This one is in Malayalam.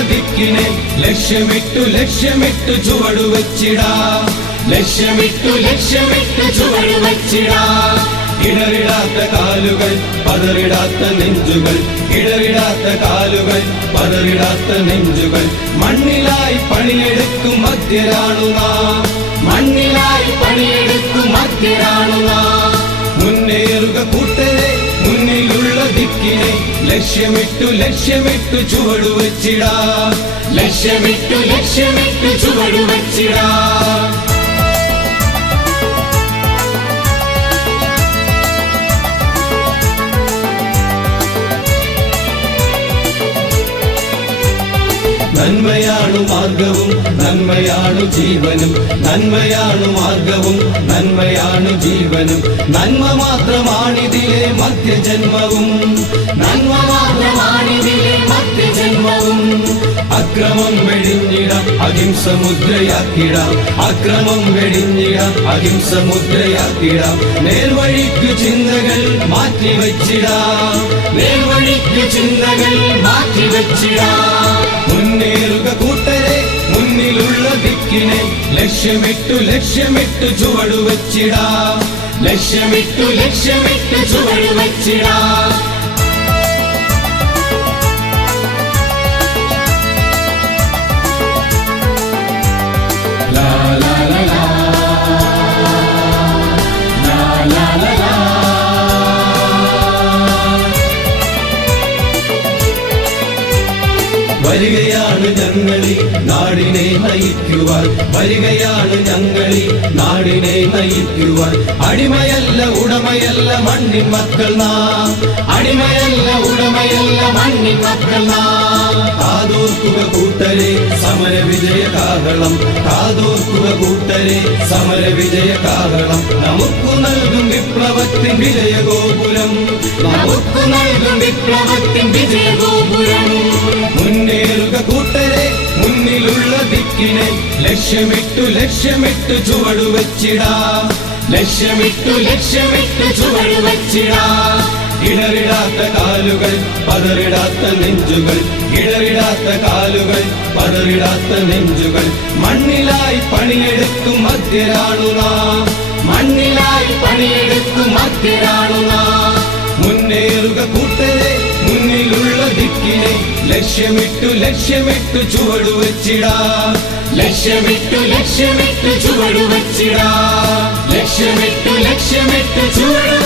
ദിക്കിനെ. ലക്ഷ്യമിട്ടു ലക്ഷ്യമിട്ടു ചുവടു വച്ചിടാ. ലക്ഷ്യമിട്ടു ലക്ഷ്യമിട്ടു ചുവടു വച്ചിടാ. ഇടറിടാത്ത കാലുകൾ പതറിടാത്ത നെഞ്ചുകൾ. ഇടറിടാത്ത കാലുകൾ പതറിടാത്ത നെഞ്ചുകൾ. മണ്ണിലായി പണിയെടുക്കും മധ്യരാണുക മണ്ണിലായി പണിയെടുക്കും മധ്യരാണുക മുന്നേറുക കൂട്ടരെ മുന്നിലുള്ള ദിക്കിനെ ലക്ഷ്യമിട്ടു ലക്ഷ്യമിട്ടു ചുവടുവച്ചിടാ ലക്ഷ്യമിട്ടു ലക്ഷ്യമിട്ടു ചുവടു നന്മയാണു മാർഗവും നന്മയാണു ജീവനും. നന്മയാണു മാർഗവും നന്മയാണു ജീവനും. നന്മ മാത്രമാണിതിലെ മധ്യജന്മവും. നന്മ മാത്രമാണിതിലെ മധ്യജന്മവും. അക്രമം വെടിഞ്ഞിട അഹിംസ മുദ്രയാക്കിട. അക്രമം വെടിഞ്ഞിട അഹിംസ മുദ്രയാക്കിട. നേർവഴിക്ക് ചിന്തകൾ മാറ്റിവച്ചിടാം. നേർവഴിക്ക് ചിന്തകൾ മാറ്റിവച്ചിടാം. മുന്നേറുക കൂട്ടരെ മുന്നിലുള്ള ദിക്കിനെ. ലക്ഷ്യമിട്ടു ലക്ഷ്യമിട്ടു ചുവടു വച്ചിടാ. ലക്ഷ്യമിട്ടു ലക്ഷ്യമിട്ടു ചുവടു വച്ചിടാ. ലാ ലാ ലാ la la ലാ ലാ. വരികയാണ് ഞങ്ങളി നാടിനെ നയിക്കുവാൻ വരികയാണ് ഞങ്ങളി നാടിനെ നയിക്കുവാൻ അടിമയല്ല ഉടമയല്ല മണ്ണിൻ മക്കൾ നാം അടിമയല്ല ഉടമയല്ല മണ്ണിൻ മക്കൾ നാം കാതോർക്കുക കൂട്ടരെ സമര വിജയ കാഹളം. കാതോർക്കുക കൂട്ടരെ സമര വിജയ കാഹളം. നമുക്ക് നൽകും വിപ്ലവത്തിൻ വിജയഗോപുരം. നമുക്ക് നൽകും വിപ്ലവത്തിൻ വിജയഗോപുരം. മുന്നേറുക കൂട്ടരെ മുന്നിലുള്ള ദിക്കിനെ ലക്ഷ്യമിട്ടു ലക്ഷ്യമിട്ടു ചുവടുവച്ചിടാ. ലക്ഷ്യമിട്ടു ലക്ഷ്യമിട്ടു ചുവടു വച്ചിടാ ഇടറിടാത്ത കാലുകൾ പതറിടാത്ത നെഞ്ചുകൾ. ഇടറിടാത്ത കാലുകൾ പതറിടാത്ത നെഞ്ചുകൾ. മണ്ണിലായി പണിയെടുക്കും മധ്യരാണുന മണ്ണിലായി പണിയെടുക്കും മധ്യരാണുന മുന്നേറുക കൂട്ടരെ മുന്നിലുള്ള ദിക്കിനെ. ലക്ഷ്യമിട്ടു ലക്ഷ്യമിട്ടു ചുവടു വച്ചിടാ. ലക്ഷ്യമിട്ടു ലക്ഷ്യമിട്ടു ചുവടു വച്ചിടാ. ലക്ഷ്യമിട്ടു ലക്ഷ്യമിട്ടു ചുവടു